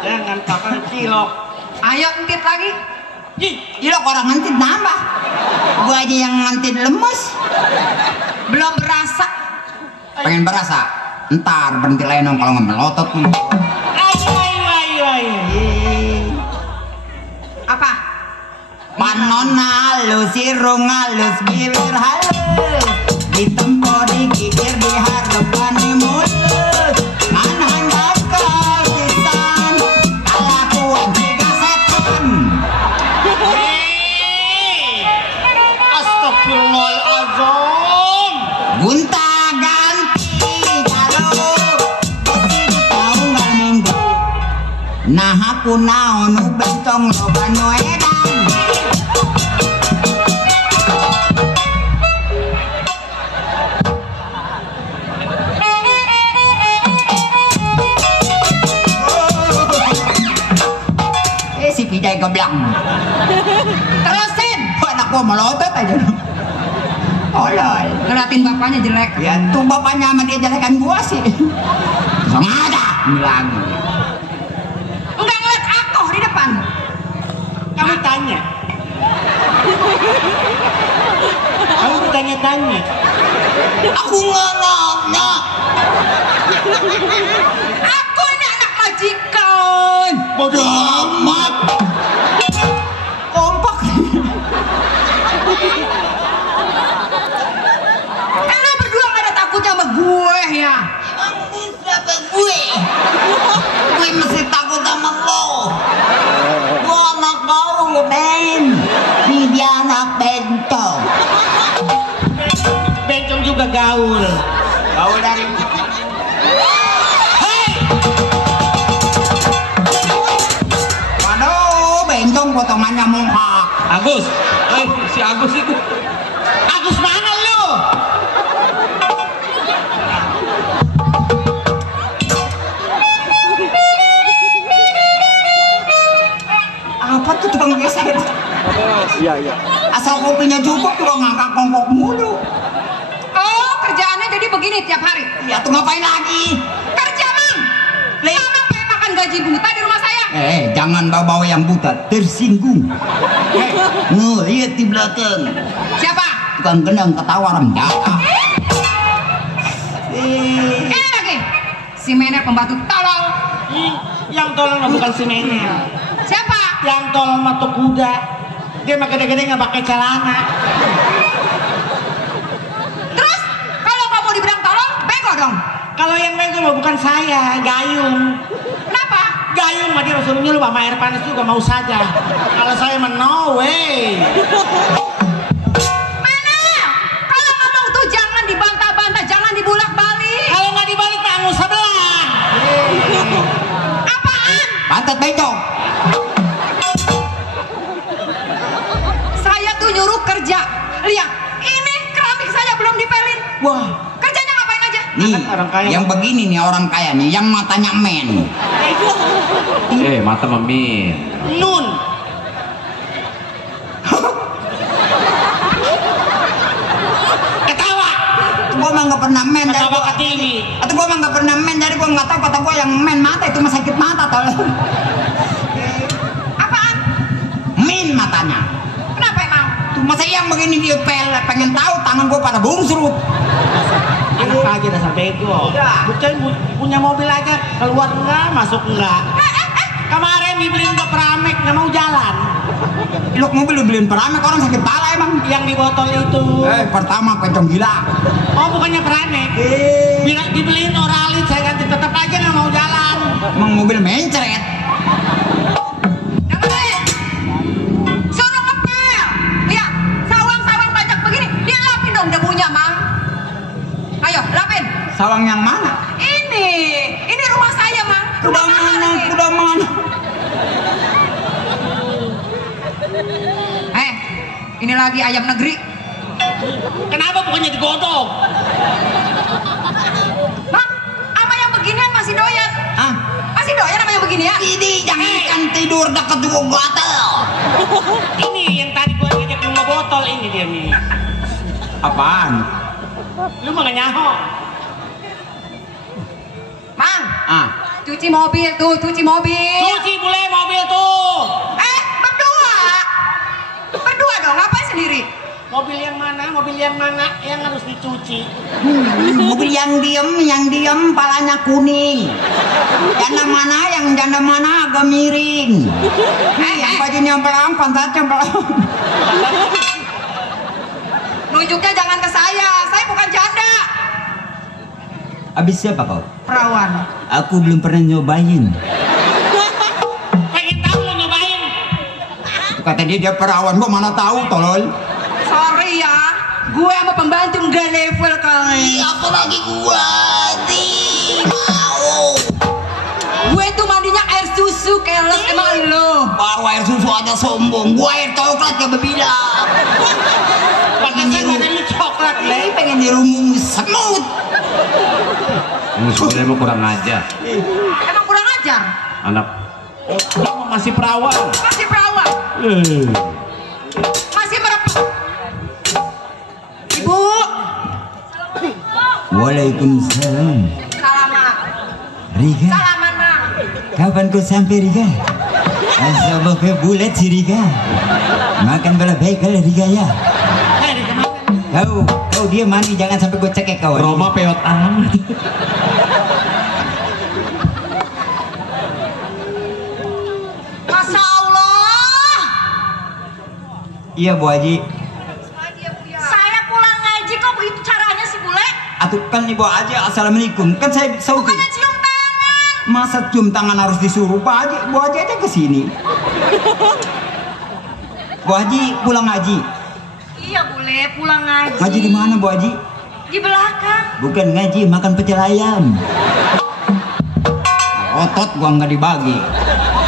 jangan pakai cilok. Ayo entit lagi. Cilok orang ngantit nambah. Gua aja yang ngantit lemes. Belum berasa. Pengen berasa? Ntar berhenti lenong kalau nggak melotot. Ayo. Apa? Panon halus, irung halus, bibir halus, ditempo, digigir, diharapkan, dimulus. Ngan hendak kepisan, kelakuan tiga setan. Astagfirullahaladzim. Gunta ganti jalur, besi tahu nggak minggu. Nah aku naon bentong loban edan. Si Pijay goblok. Terusin. Anak gua melotot aja. Olol. Ngeliatin bapaknya jelek. Ya tuh bapaknya sama dia jelekan gua sih. Sengaja bilang. Enggak ngeliat aku di depan. Kamu tanya. Kamu bertanya-tanya. Aku nggak nanya. Aku ini anak majikan. Bodoh amat. Kompak. Lu berdua gak ada takutnya sama gue ya? Emang siapa gue? Gue mesti takut sama lo. Gue anak gaul, Ben. Nih dia anak bencong. Bencong juga gaul. Gaul dari bencong potongannya mongkak. Agus, si Agus itu. Agus mana lu? Apa tuh tukang geser? Iya. Asal kopinya cukup juga ngangkat kongkok mulu. Oh, kerjaannya jadi begini tiap hari? Ya tuh ngapain lagi? Kerja, Mang. Mama pengen makan gaji buta di rumah saya. Jangan bawa yang buta, tersinggung. Lihat di belakang. Siapa? Tukang gendang ketawa remdaka. Ini lagi. Si Mener pembantu tolol. Yang tolong mah bukan si Menel. Siapa? Yang tolong mah tuh kuda. Dia mah gede-gede nggak pakai celana. Terus kalau kamu dibilang tolong, bego dong. Kalau yang bego mah bukan saya, Gayung. Kenapa? Gayung mah dia suruh nyuruh sama air panas juga mau saja. Kalau saya mah no way. Mana? Kalau ngomong tuh jangan dibantah-bantah, jangan dibulak-balik. Kalau nggak dibalik tangan sebelah. Apaan? Pantat becong. Saya tuh nyuruh kerja. Lihat, ini keramik saya belum dipelin. Wah. Kerjanya ngapain aja? Nih, Orang kaya. yang begini nih orang kaya nih, yang matanya men. Mata memin. Nun. Ketawa. Gua mah nggak pernah men. Ketawa ke TV. Atau gua mah nggak pernah men, jadi gua nggak tahu. Kata gua yang men mata itu mah sakit mata tol. Apaan? Min matanya. Kenapa emang? Tuh masa yang begini dia pengen tahu tangan gua pada bungsrut. Anak aja dasar bego. Bukan punya mobil aja keluar enggak, masuk enggak. Kemarin dibeliin ke Pramek nggak mau jalan. Lu mobil lu beliin Pramek, orang sakit pala emang. Yang di botol itu. Pertama pencong gila. Oh bukannya Pramek. Bila dibeliin Oralit saya ganti tetap aja nggak mau jalan. Emang mobil mencret. Dengerin. Suruh ngepel. Lihat, sawang-sawang banyak begini. Dia lapin dong debunya, Mang. Ayo, lapin. Sawang yang mana? Ini rumah saya, Mang. Kuda mana? Kuda mana? Ini lagi ayam negeri. Kenapa bukannya digodok? Mang, apa yang beginian masih doyan? Ah, Masih doyan sama yang beginian? ini jangan tidur dekat gua gatel. Ini yang tadi gua ngajak lu botol ini dia nih. Apaan? Lu mau nyaho? Mang. Ah. Cuci mobil tuh, cuci mobil. Cuci boleh mobil tuh. Berdua. Berdua dong, ngapain sendiri? Mobil yang mana? Mobil yang mana yang harus dicuci? Mobil yang diem, palanya kuning. Janda mana agak miring. Yang bajunya belang, pantatnya belang. Nunjuknya jangan ke saya bukan janda. Abis siapa kau? Perawan. Aku belum pernah nyobain. Pengen tahu lo nyobain? Kata dia perawan, gua mana tahu tolol. Sorry ya, gue sama pembantu nggak level kali. Apalagi gua mau. Gue tuh mandinya air susu, keles emang lo. Baru air susu aja sombong, gua air coklat kayak bebilang. Pakai lu coklat Ini pengen dirumung semut. Ini sebenarnya mau kurang ajar. Emang kurang ajar? Anak kamu masih perawan. Masih perawan? Masih merepet? Ibu? Waalaikumsalam. Salaman. Riga, Salaman, Mang. kapan kau sampai Riga? Asal ke bulat si Riga. Makan bala baik kali Riga ya. Kau dia mandi jangan sampai gue cekek kau. Roma peot amat. Masya Allah. Iya Bu Haji. Saya pulang ngaji kok begitu caranya sih bule? Atuh kan Ibu Haji assalamualaikum. Kan saya sauki. Bukannya cium tangan. Masa cium tangan harus disuruh Bu Haji aja kesini. Bu Haji pulang ngaji. Iya bule, pulang ngaji. Ngaji di mana Bu Haji? Di belakang. Bukan ngaji, makan pecel ayam. Otot gua nggak dibagi.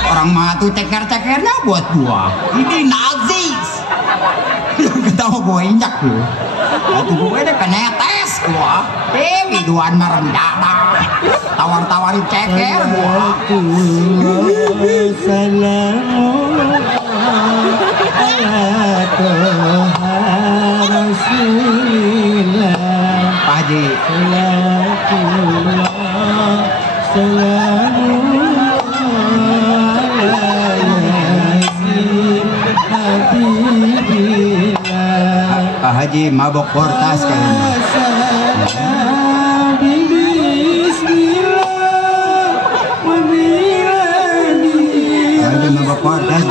Orang mah tuh ceker-cekernya buat gua. Ini nazis. Lu ketawa gua injak lu. Itu gua udah penetes gua. Biduan merendah. Tawar-tawarin ceker gua. Pak Haji. Pak Haji mabok portas kayaknya. Pak Haji mabok portas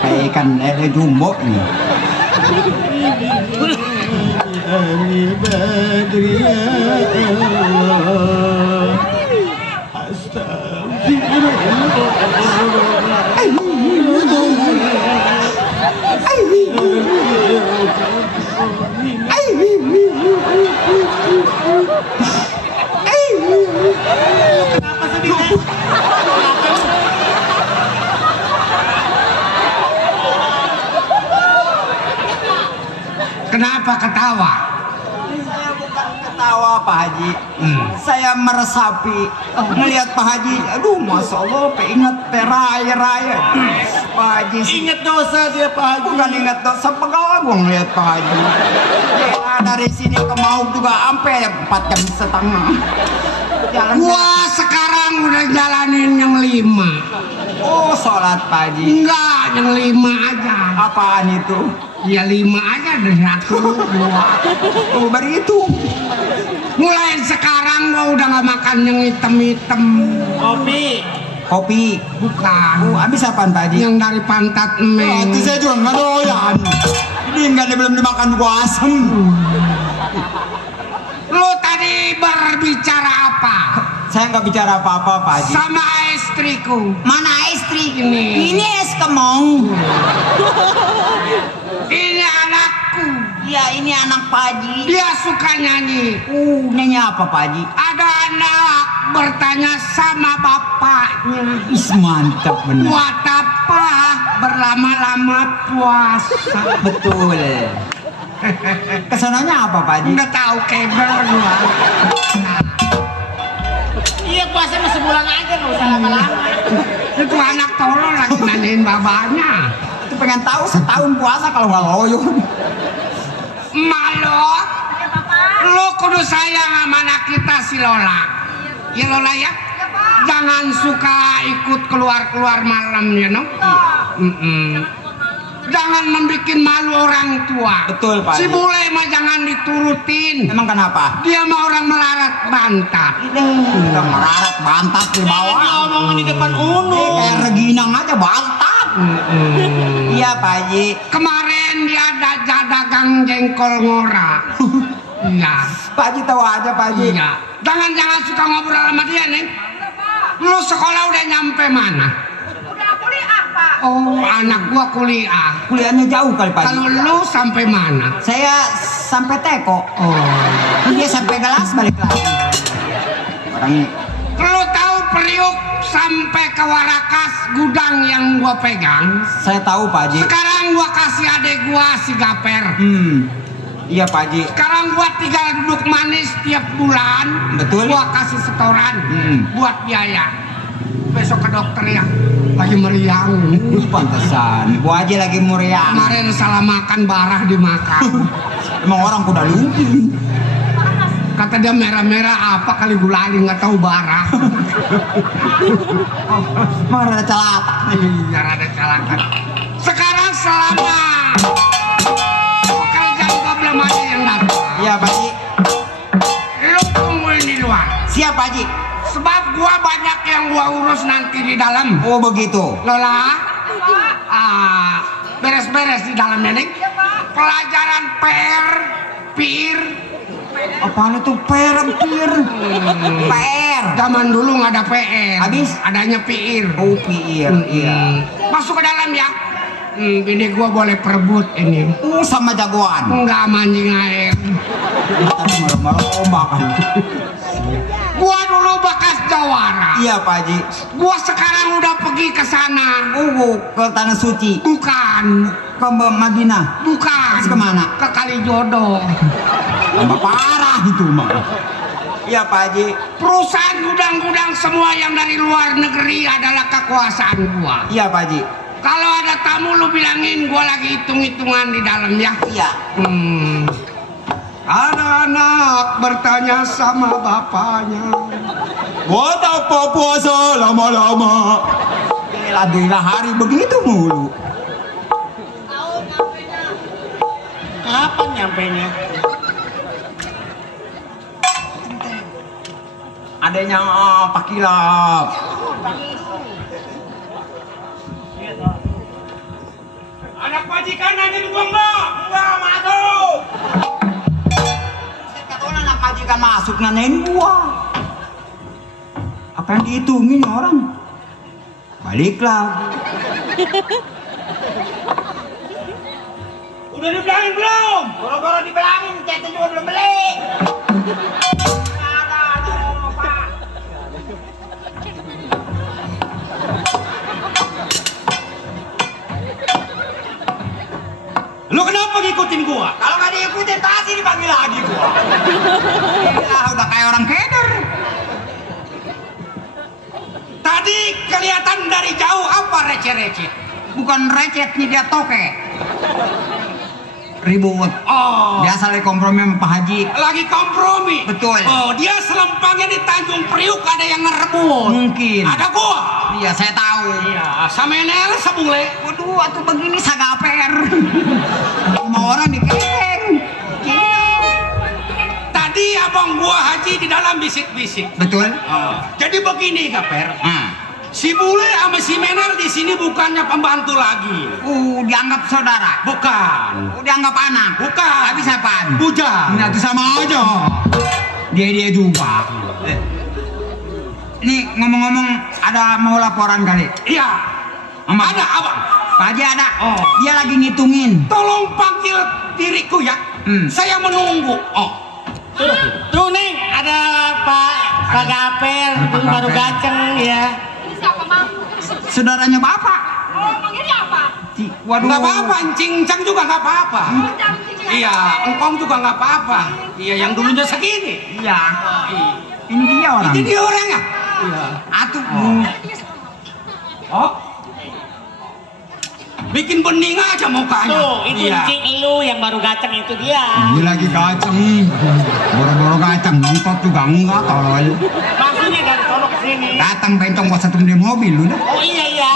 kayak ikan lele jumbo nih. Kenapa ketawa? Saya bukan ketawa Pak Haji. Saya meresapi melihat Pak Haji. Aduh, Masya Allah, ingat raya-raya. Pak Haji Ingat dosa dia Pak Haji. bukan ingat dosa pegawai gua ngeliat Pak Haji. Ya, dari sini ke Mauk juga sampai 4 jam setengah. Jalan Gua sekarang udah jalanin yang 5. Oh, sholat Pak Haji. Enggak, yang 5 aja. Apaan itu? Ya 5 aja dari 1, 2. Oh, baru itu. Mulai sekarang gua udah gak makan yang hitam-hitam. Kopi. Kopi. Bukan. Oh, habis apaan Pak Haji? Yang dari pantat Oh, meng. itu saya juga nggak doyan. Ini nggak ada belum dimakan gua asem. Lu tadi berbicara apa? Saya nggak bicara apa-apa Pak Haji. Sama istriku. Mana istri? Ini. Ini es kemong. Ini anakku. Ya ini anak Pak Haji. Dia suka nyanyi. Nyanyi apa Pak Haji? Ada anak bertanya sama bapaknya, Is mantap benar. buat apa berlama-lama puasa? Betul. Kesananya apa Pak Haji? Nggak tahu keber gua. Iya puasa mah sebulan aja nggak usah lama-lama. Itu anak tolol lagi nanyain bapaknya. Itu pengen tahu setahun puasa kalau nggak loyo. Malo, lu kudu sayang sama anak kita si Lola. Ya Lola ya. Jangan suka ikut keluar-keluar malam ya no. Jangan membuat malu orang tua. Betul Pak. Si bule mah jangan diturutin. Emang kenapa? Dia mah orang melarat bantat. Udah melarat bantat di bawah. Ini ngomongin di depan Unu. Kayak reginang aja bantat. Iya Pak Haji. Kemarin dia ada dagang jengkol ngora. Iya. Pak Haji tahu aja Pak Haji. Iya. Jangan suka ngobrol sama dia nih. Lu sekolah udah nyampe mana? Udah kuliah, Pak. Oh, anak gua kuliah. Kuliahnya jauh kali Pak Haji. Kalau lu sampai mana? Saya sampai teko. Oh. Dia sampai gelas balik lagi. Orang Lu tahu Priuk sampai ke Warakas gudang yang gua pegang? saya tahu Pak Haji. Sekarang gua kasih adek gua si Gaper. Iya Pak Haji. Sekarang gua tinggal duduk manis tiap bulan. Betul. Gua kasih setoran buat biaya. Besok ke dokter ya. Lagi meriang. Pantesan. Bu Haji lagi meriang. Kemarin salah makan barah dimakan. Emang orang kuda lumping. Kata dia merah-merah apa kali gulali nggak tahu barah. Emang ada celaka. Iya ada celaka. Sekarang selama pekerjaan gua belum ada yang datang. Iya Pak Haji. Lu tungguin di luar. Siap Pak Haji. Sebab gua banyak yang gua urus nanti di dalam. Oh begitu. Lola, beres-beres di dalamnya nih. Pelajaran PIR. Apaan itu PR? Zaman dulu nggak ada PR. Habis? Adanya PIR. Oh PR. Iya. Masuk ke dalam ya. Bini gua boleh perebut ini. Sama jagoan. Enggak mancing air. Tapi malam-malam ombak kan. Gua dulu bekas jawara. Iya Pak Haji. Gua sekarang udah pergi ke sana. Ke tanah suci. Bukan. Ke Madinah. Bukan. Terus kemana? Ke Kalijodo. Tambah parah itu mah. Iya Pak Haji. Perusahaan gudang-gudang semua yang dari luar negeri adalah kekuasaan gua. Iya Pak Haji. Kalau ada tamu lu bilangin gua lagi hitung-hitungan di dalam ya. Iya. Anak-anak bertanya sama bapaknya. Buat apa puasa lama-lama? Gila hari begitu mulu. Kapan nyampenya? Adanya Pak Kilap. Anak majikan aja di gua enggak masuk. Kata orang anak majikan masuk nanyain gua. Apa yang dihitungin orang? Balik lagi. Udah dibilangin belum? Boro-boro dibilangin, kita juga belum beli. Lu kenapa ngikutin gua? Kalau nggak diikutin pasti dipanggil lagi gua. Gila, udah kayak orang keder. Tadi kelihatan dari jauh apa receh-receh? Bukan recetnya dia toke. Ribut. Oh, Biasa lagi kompromi sama Pak Haji. lagi kompromi. Betul. Oh, dia selempangnya di Tanjung Priuk ada yang ngerebut. Mungkin. Ada gua. Iya, saya tahu. Iya, sama Enel sebule. Waduh, atuh begini sagaper. Mau orang dikekeng. Tadi abang gua Haji di dalam bisik-bisik. Betul. Jadi begini, Gaper. Si bule sama si Menel di sini bukannya pembantu lagi. Dianggap saudara. Bukan. Dianggap anak. Bukan. Habis apaan? Bujang. Nah, itu sama aja. Dia juga. Ini ngomong-ngomong ada mau laporan kali? Iya. Sama Ada abang. Pak Haji ada. Oh. Dia lagi ngitungin. Tolong panggil diriku ya. Saya menunggu. Tuh Neng, ada Pak Gaper, baru gaceng ya. Siapa mang? Saudaranya Bapak. Oh, manggilnya apa? Waduh. Nggak apa-apa, cincang juga nggak apa-apa. Iya, engkong juga nggak apa-apa. Iya, yang dulunya segini. Iya. Ini dia orang. Ini dia orangnya. Iya. Atuh. Oh. Bikin bening aja mukanya. Tuh, itu iya. cing lu yang baru gaceng itu dia. Ini lagi gaceng. Boro-boro gaceng nontot juga enggak tolol. Maksudnya dari sono ke sini. Datang bencong buat satu di mobil lu dah. Oh iya iya.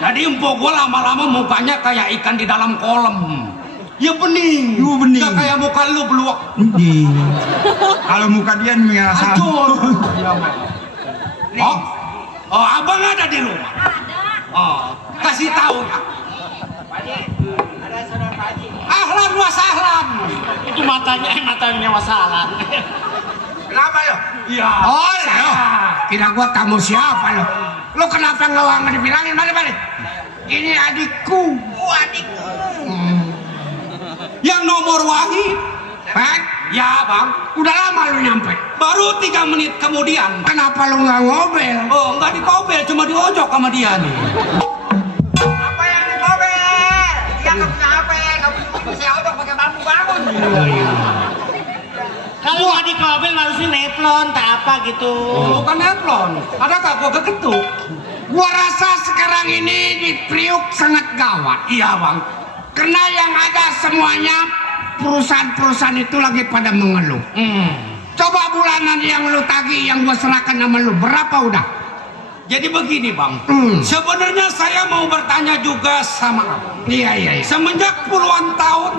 Jadi empok gua lama-lama mukanya kayak ikan di dalam kolam. Ya bening. Lu bening. Gak kayak muka lu beluak. Kalau muka dia merasa. Hancur. Oh, abang ada di rumah. Oh, kasih tahu ya. Ahlan wa sahlan. Itu matanya masalah. Kenapa lo? Iya. Oh, lo. Kira gua tamu siapa lo? Lo kenapa nggak dibilangin balik? Ini adikku. Adikku. Yang nomor wahid. Pak, Ya bang. udah lama lu nyampe. Baru 3 menit kemudian. Kenapa lu nggak ngobel? Oh, nggak dikobel, cuma diojok sama dia nih. Apa yang dikobel? Dia nggak punya HP, nggak punya saya ojok pakai bambu bangun. Kalau nggak dikobel harusnya neplon, tak apa gitu. Bukan neplon. Ada gak gua keketuk? Gua rasa sekarang ini di Priuk sangat gawat. Iya bang. Karena yang ada semuanya perusahaan-perusahaan itu lagi pada mengeluh. Coba bulanan yang lu tagih yang gua serahkan sama lu berapa udah? Jadi begini bang. Sebenarnya saya mau bertanya juga sama abang. Iya. Semenjak puluhan tahun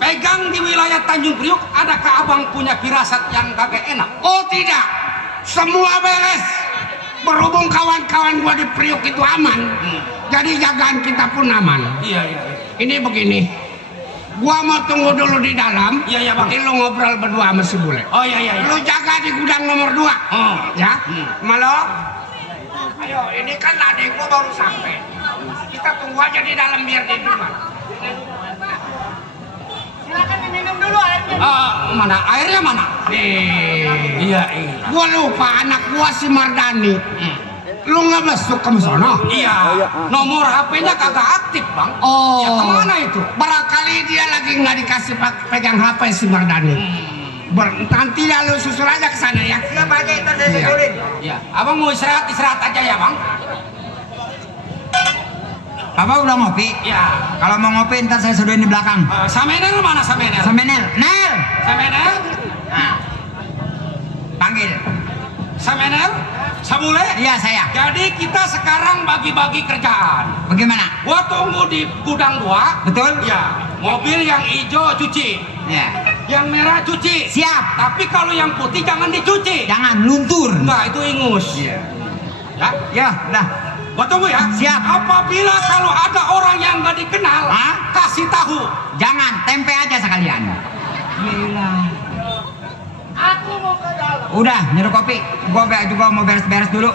pegang di wilayah Tanjung Priuk, adakah abang punya firasat yang kagak enak? Oh tidak, semua beres. Berhubung kawan-kawan gua di Priuk itu aman, jadi jagaan kita pun aman. Iya. Ini begini, gua mau tunggu dulu di dalam. Iya, Bang. Nanti lu ngobrol berdua sama si bule. Oh iya. Lu jaga di gudang nomor 2. Oh. Ya, Malo. Ayo, ini kan adek gua baru sampai. Kita tunggu aja di dalam biar dia duluan. Silakan diminum dulu airnya. Mana airnya mana? Iya. Gua lupa anak gua si Mardani. Lu nggak masuk ke sana? Iya. Nomor HP-nya kagak aktif bang. Oh. Ya kemana itu? Barangkali dia lagi nggak dikasih pegang HP si Mardani. Nanti ya lu susul aja ke sana ya. Siapa aja itu saya susulin. Iya. Abang mau istirahat aja ya bang. Abang udah ngopi? Iya. Kalau mau ngopi ntar saya suduhin di belakang. Samenel mana Samenel? Samenel, Nel. Samenel? Nah. Panggil. Samenel? Sabule? Iya saya. Jadi kita sekarang bagi-bagi kerjaan. Bagaimana? Gua tunggu di gudang 2. Betul? Ya. Mobil yang hijau cuci. Ya. Yang merah cuci. Siap. Tapi kalau yang putih jangan dicuci. Jangan luntur. Enggak, itu ingus. Iya. Ya. Ya, dah. Gua tunggu ya. Siap. Apabila kalau ada orang yang nggak dikenal, Hah? kasih tahu. Jangan, tempe aja sekalian. Gila. Aku mau ke dalam. Udah, nyuruh kopi. Gua juga mau beres-beres dulu.